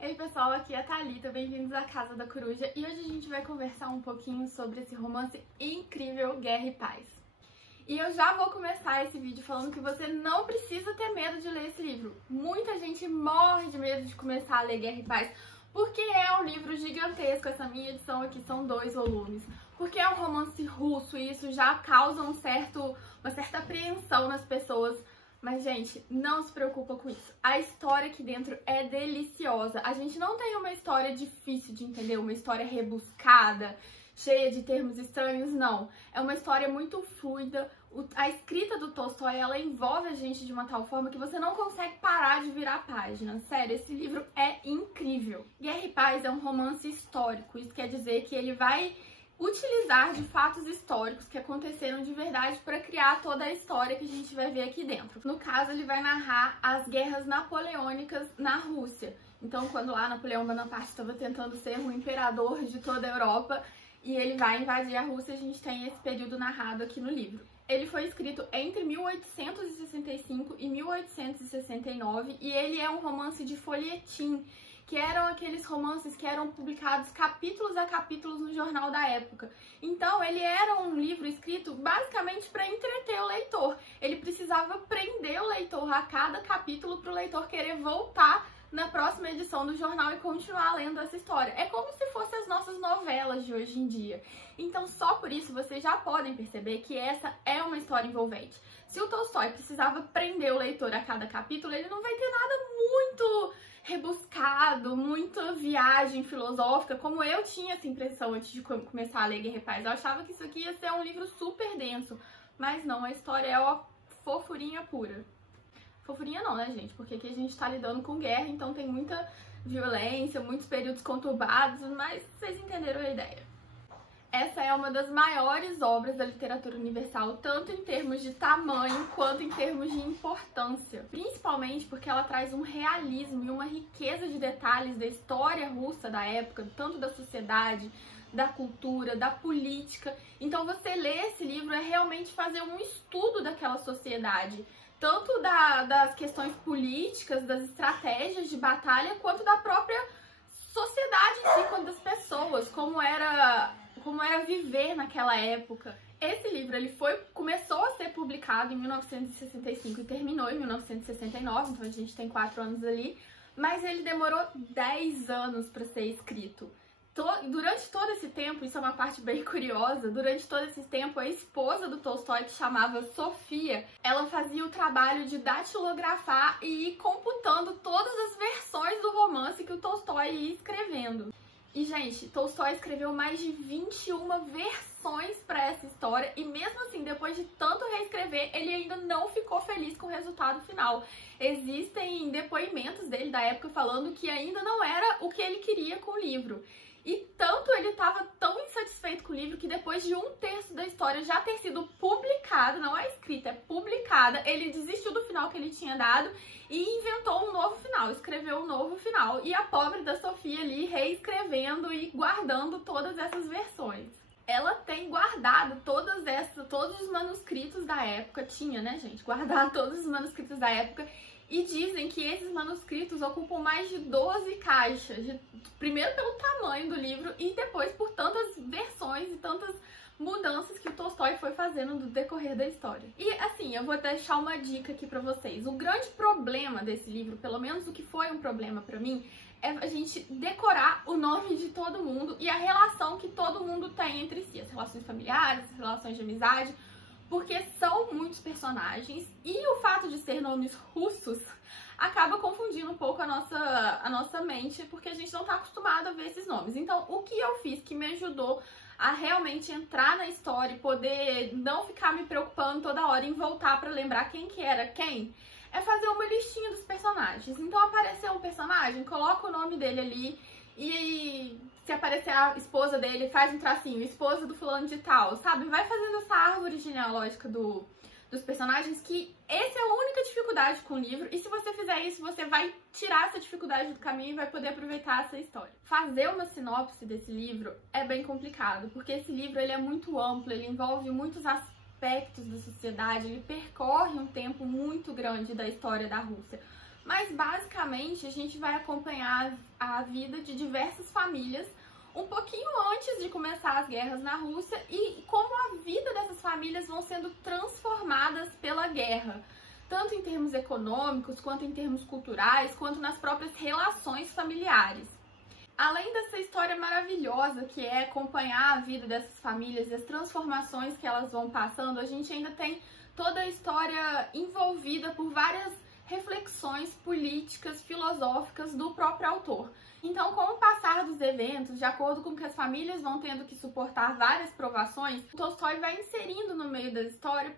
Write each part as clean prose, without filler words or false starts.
Ei pessoal, aqui é a Thalita, bem-vindos à Casa da Coruja e hoje a gente vai conversar um pouquinho sobre esse romance incrível, Guerra e Paz. E eu já vou começar esse vídeo falando que você não precisa ter medo de ler esse livro. Muita gente morre de medo de começar a ler Guerra e Paz porque é um livro gigantesco, essa minha edição aqui são 2 volumes. Porque é um romance russo e isso já causa uma certa apreensão nas pessoas. Mas, gente, não se preocupa com isso. A história aqui dentro é deliciosa. A gente não tem uma história difícil de entender, uma história rebuscada, cheia de termos estranhos, não. É uma história muito fluida. A escrita do Tolstói, ela envolve a gente de uma tal forma que você não consegue parar de virar a página. Sério, esse livro é incrível. Guerra e Paz é um romance histórico. Isso quer dizer que ele vai utilizar de fatos históricos que aconteceram de verdade para criar toda a história que a gente vai ver aqui dentro. No caso, ele vai narrar as guerras napoleônicas na Rússia. Então, quando lá Napoleão Bonaparte estava tentando ser o imperador de toda a Europa e ele vai invadir a Rússia, a gente tem esse período narrado aqui no livro. Ele foi escrito entre 1865 e 1869 e ele é um romance de folhetim, que eram aqueles romances que eram publicados capítulos a capítulos no jornal da época. Então, ele era um livro escrito basicamente para entreter o leitor. Ele precisava prender o leitor a cada capítulo para o leitor querer voltar na próxima edição do jornal e continuar lendo essa história. É como se fossem as nossas novelas de hoje em dia. Então, só por isso, vocês já podem perceber que essa é uma história envolvente. Se o Tolstói precisava prender o leitor a cada capítulo, ele não vai ter nada muito rebuscado, muita viagem filosófica, como eu tinha essa impressão antes de começar a ler Guerra e Paz. Eu achava que isso aqui ia ser um livro super denso, mas não, a história é ó, fofurinha pura. Fofurinha não, né, gente? Porque aqui a gente tá lidando com guerra, então tem muita violência, muitos períodos conturbados, mas vocês entenderam a ideia. Essa é uma das maiores obras da literatura universal, tanto em termos de tamanho quanto em termos de importância. Principalmente porque ela traz um realismo e uma riqueza de detalhes da história russa da época, tanto da sociedade, da cultura, da política. Então você ler esse livro é realmente fazer um estudo daquela sociedade, tanto das questões políticas, das estratégias de batalha, quanto da própria sociedade em si, quanto das pessoas, como era viver naquela época. Esse livro começou a ser publicado em 1965 e terminou em 1969, então a gente tem 4 anos ali, mas ele demorou 10 anos para ser escrito. Durante todo esse tempo, isso é uma parte bem curiosa, durante todo esse tempo a esposa do Tolstói, que chamava Sofia, ela fazia o trabalho de datilografar e ir computando todas as versões do romance que o Tolstói ia escrevendo. E, gente, Tolstói escreveu mais de 21 versões para essa história e mesmo assim, depois de tanto reescrever, ele ainda não ficou feliz com o resultado final. Existem depoimentos dele da época falando que ainda não era o que ele queria com o livro. E tanto ele estava tão insatisfeito com o livro que depois de 1/3 da história já ter sido publicada, não é escrita, é publicada, ele desistiu do final que ele tinha dado e inventou um novo final, escreveu um novo final. E a pobre da Sofia ali reescrevendo e guardando todas essas versões. Ela tem guardado todos os manuscritos da época, tinha, né, gente? Guardado todos os manuscritos da época. E dizem que esses manuscritos ocupam mais de 12 caixas, primeiro pelo tamanho do livro e depois por tantas versões e tantas mudanças que o Tolstói foi fazendo no decorrer da história. E assim, eu vou deixar uma dica aqui pra vocês. O grande problema desse livro, pelo menos o que foi um problema pra mim, é a gente decorar o nome de todo mundo e a relação que todo mundo tem entre si, as relações familiares, as relações de amizade, porque são muitos personagens e o fato de ser nomes russos acaba confundindo um pouco a nossa mente, porque a gente não está acostumado a ver esses nomes. Então, o que eu fiz que me ajudou a realmente entrar na história e poder não ficar me preocupando toda hora em voltar para lembrar quem que era quem, é fazer uma listinha dos personagens. Então, apareceu um personagem, coloca o nome dele ali e se aparecer a esposa dele, faz um tracinho, esposa do fulano de tal, sabe? Vai fazendo essa árvore genealógica dos personagens, que essa é a única dificuldade com o livro, e se você fizer isso, você vai tirar essa dificuldade do caminho e vai poder aproveitar essa história. Fazer uma sinopse desse livro é bem complicado, porque esse livro ele é muito amplo, ele envolve muitos aspectos da sociedade, ele percorre um tempo muito grande da história da Rússia. mas basicamente a gente vai acompanhar a vida de diversas famílias um pouquinho antes de começar as guerras na Rússia e como a vida dessas famílias vão sendo transformadas pela guerra, tanto em termos econômicos, quanto em termos culturais, quanto nas próprias relações familiares. Além dessa história maravilhosa que é acompanhar a vida dessas famílias e as transformações que elas vão passando, a gente ainda tem toda a história envolvida por várias reflexões políticas, filosóficas do próprio autor. Então, com o passar dos eventos, de acordo com que as famílias vão tendo que suportar várias provações, o Tolstói vai inserindo no meio da história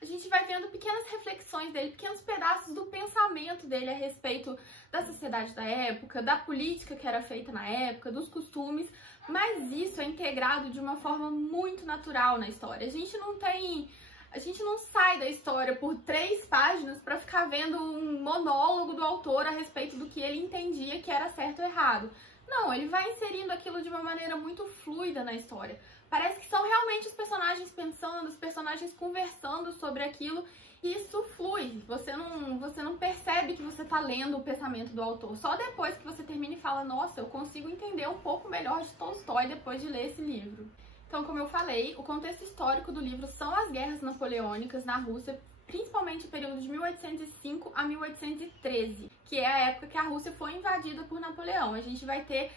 a gente vai vendo pequenas reflexões dele, pequenos pedaços do pensamento dele a respeito da sociedade da época, da política que era feita na época, dos costumes, mas isso é integrado de uma forma muito natural na história. A gente não sai da história por 3 páginas para ficar vendo um monólogo do autor a respeito do que ele entendia que era certo ou errado. Não, ele vai inserindo aquilo de uma maneira muito fluida na história. Parece que são realmente os personagens pensando, os personagens conversando sobre aquilo, e isso flui. Você não percebe que você está lendo o pensamento do autor. Só depois que você termina e fala, nossa, eu consigo entender um pouco melhor de Tolstói depois de ler esse livro. Então, como eu falei, o contexto histórico do livro são as guerras napoleônicas na Rússia, principalmente o período de 1805 a 1813, que é a época que a Rússia foi invadida por Napoleão. A gente vai ter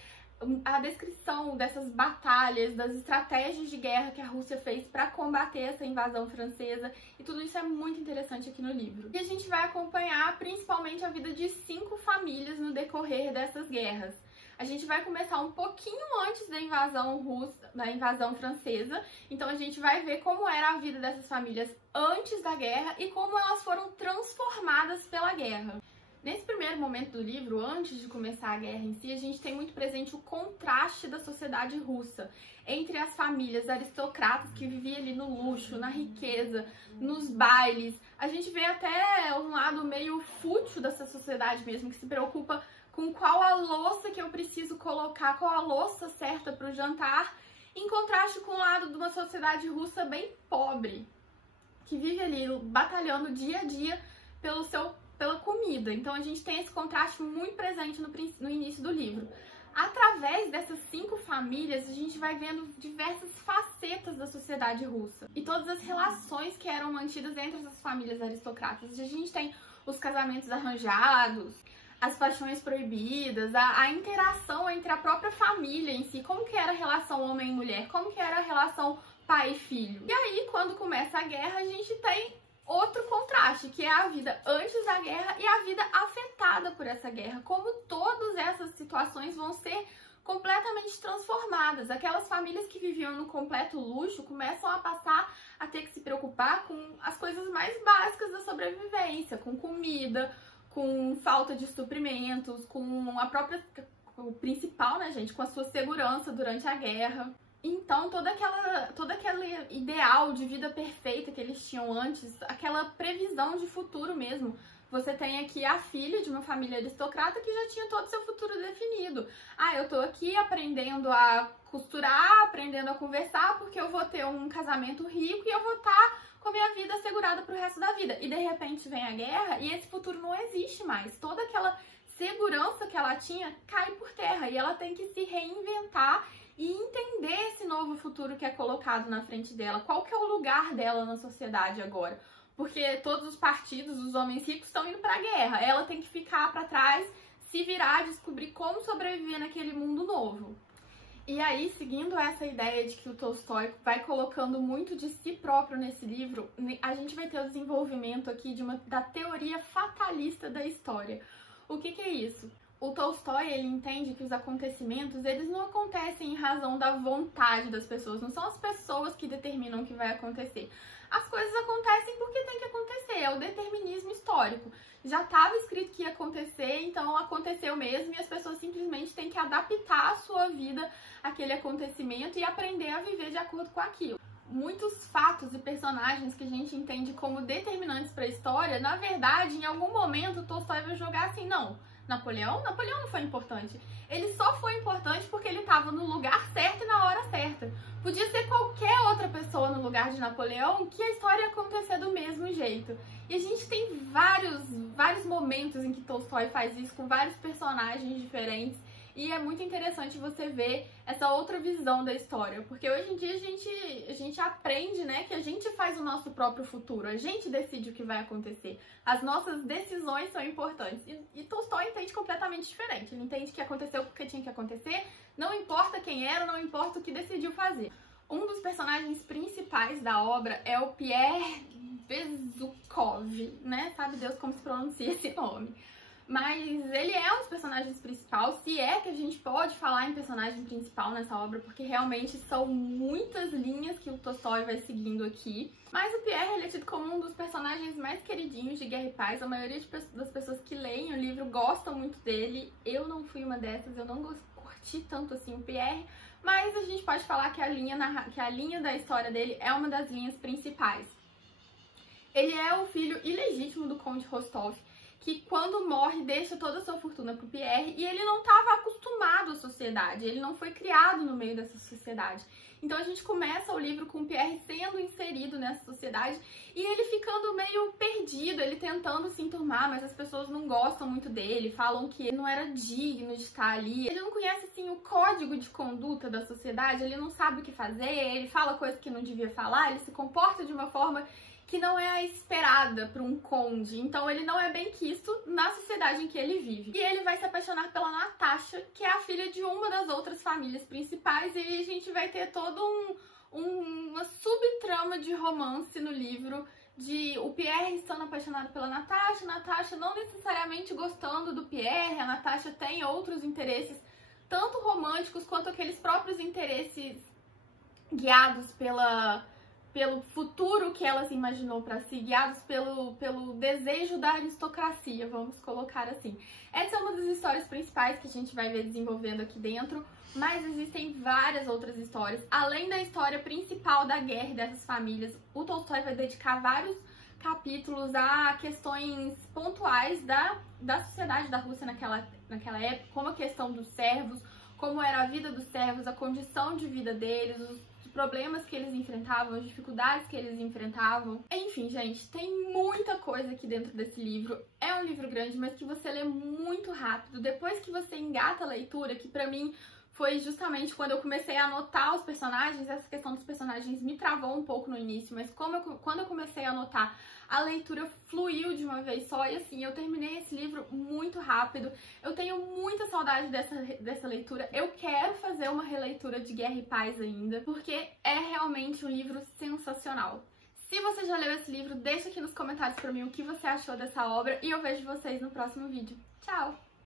a descrição dessas batalhas, das estratégias de guerra que a Rússia fez para combater essa invasão francesa, e tudo isso é muito interessante aqui no livro. E a gente vai acompanhar principalmente a vida de 5 famílias no decorrer dessas guerras. A gente vai começar um pouquinho antes da invasão francesa, então a gente vai ver como era a vida dessas famílias antes da guerra e como elas foram transformadas pela guerra. Nesse primeiro momento do livro, antes de começar a guerra em si, a gente tem muito presente o contraste da sociedade russa entre as famílias aristocratas que viviam ali no luxo, na riqueza, nos bailes. A gente vê até um lado meio fútil dessa sociedade mesmo, que se preocupa com qual a louça que eu preciso colocar, qual a louça certa para o jantar, em contraste com o lado de uma sociedade russa bem pobre, que vive ali batalhando dia a dia pela comida. Então a gente tem esse contraste muito presente no início do livro. Através dessas 5 famílias, a gente vai vendo diversas facetas da sociedade russa e todas as relações que eram mantidas entre essas famílias aristocratas. A gente tem os casamentos arranjados, as paixões proibidas, a interação entre a própria família em si, como que era a relação homem e mulher, como que era a relação pai e filho. E aí, quando começa a guerra, a gente tem outro contraste, que é a vida antes da guerra e a vida afetada por essa guerra, como todas essas situações vão ser completamente transformadas. Aquelas famílias que viviam no completo luxo começam a passar a ter que se preocupar com as coisas mais básicas da sobrevivência, com comida, com falta de suprimentos, com a própria, o principal, né, gente, com a sua segurança durante a guerra. Então, todo aquele ideal de vida perfeita que eles tinham antes, aquela previsão de futuro mesmo. Você tem aqui a filha de uma família aristocrata que já tinha todo o seu futuro definido. Ah, eu tô aqui aprendendo a costurar, aprendendo a conversar, porque eu vou ter um casamento rico e eu vou estar com a minha vida assegurada pro resto da vida. E de repente vem a guerra e esse futuro não existe mais. Toda aquela segurança que ela tinha cai por terra e ela tem que se reinventar e entender esse novo futuro que é colocado na frente dela. Qual que é o lugar dela na sociedade agora? Porque todos os partidos, os homens ricos, estão indo para a guerra. Ela tem que ficar para trás, se virar, descobrir como sobreviver naquele mundo novo. E aí, seguindo essa ideia de que o Tolstói vai colocando muito de si próprio nesse livro, a gente vai ter o desenvolvimento aqui da teoria fatalista da história. O que é isso? O Tolstói, ele entende que os acontecimentos, eles não acontecem em razão da vontade das pessoas, não são as pessoas que determinam o que vai acontecer. As coisas acontecem porque tem que acontecer, é o determinismo histórico. Já estava escrito que ia acontecer, então aconteceu mesmo, e as pessoas simplesmente têm que adaptar a sua vida àquele acontecimento e aprender a viver de acordo com aquilo. Muitos fatos e personagens que a gente entende como determinantes para a história, na verdade, em algum momento o Tolstói vai jogar assim, não, Napoleão? Napoleão não foi importante. Ele só foi importante porque ele estava no lugar certo e na hora certa. Podia ser qualquer outra pessoa no lugar de Napoleão que a história ia acontecer do mesmo jeito. E a gente tem vários momentos em que Tolstói faz isso com vários personagens diferentes. E é muito interessante você ver essa outra visão da história, porque hoje em dia a gente aprende, né, que a gente faz o nosso próprio futuro, a gente decide o que vai acontecer, as nossas decisões são importantes. E Tolstói entende completamente diferente, ele entende que aconteceu porque tinha que acontecer, não importa quem era, não importa o que decidiu fazer. Um dos personagens principais da obra é o Pierre Bezukhov, né, sabe Deus como se pronuncia esse nome. Mas ele é um dos personagens principais, se é que a gente pode falar em personagem principal nessa obra, porque realmente são muitas linhas que o Tolstói vai seguindo aqui. Mas o Pierre, ele é tido como um dos personagens mais queridinhos de Guerra e Paz. A maioria das pessoas que leem o livro gostam muito dele. Eu não fui uma dessas, eu não curti tanto assim o Pierre, mas a gente pode falar que a linha da história dele é uma das linhas principais. Ele é o filho ilegítimo do Conde Rostov, que quando morre deixa toda a sua fortuna pro Pierre, e ele não estava acostumado à sociedade, ele não foi criado no meio dessa sociedade. Então a gente começa o livro com o Pierre sendo inserido nessa sociedade e ele ficando meio perdido, ele tentando se enturmar, mas as pessoas não gostam muito dele, falam que ele não era digno de estar ali. Ele não conhece assim o código de conduta da sociedade, ele não sabe o que fazer, ele fala coisas que não devia falar, ele se comporta de uma forma que não é a esperada para um conde, então ele não é bem quisto na sociedade em que ele vive. E ele vai se apaixonar pela Natasha, que é a filha de uma das outras famílias principais, e a gente vai ter todo uma subtrama de romance no livro, de o Pierre estando apaixonado pela Natasha, Natasha não necessariamente gostando do Pierre, a Natasha tem outros interesses, tanto românticos quanto aqueles próprios interesses guiados pelo futuro que ela se imaginou para si, guiados pelo desejo da aristocracia, vamos colocar assim. Essa é uma das histórias principais que a gente vai ver desenvolvendo aqui dentro, mas existem várias outras histórias. Além da história principal da guerra e dessas famílias, o Tolstói vai dedicar vários capítulos a questões pontuais da sociedade da Rússia naquela época, como a questão dos servos, como era a vida dos servos, a condição de vida deles, os problemas que eles enfrentavam, as dificuldades que eles enfrentavam. Enfim, gente, tem muita coisa aqui dentro desse livro. É um livro grande, mas que você lê muito rápido. Depois que você engata a leitura, que pra mim foi justamente quando eu comecei a anotar os personagens, essa questão dos personagens me travou um pouco no início, mas quando eu comecei a anotar, a leitura fluiu de uma vez só e assim, eu terminei esse livro muito rápido. Eu tenho muita saudade dessa leitura. Eu quero fazer uma releitura de Guerra e Paz ainda, porque é realmente um livro sensacional. Se você já leu esse livro, deixa aqui nos comentários pra mim o que você achou dessa obra e eu vejo vocês no próximo vídeo. Tchau!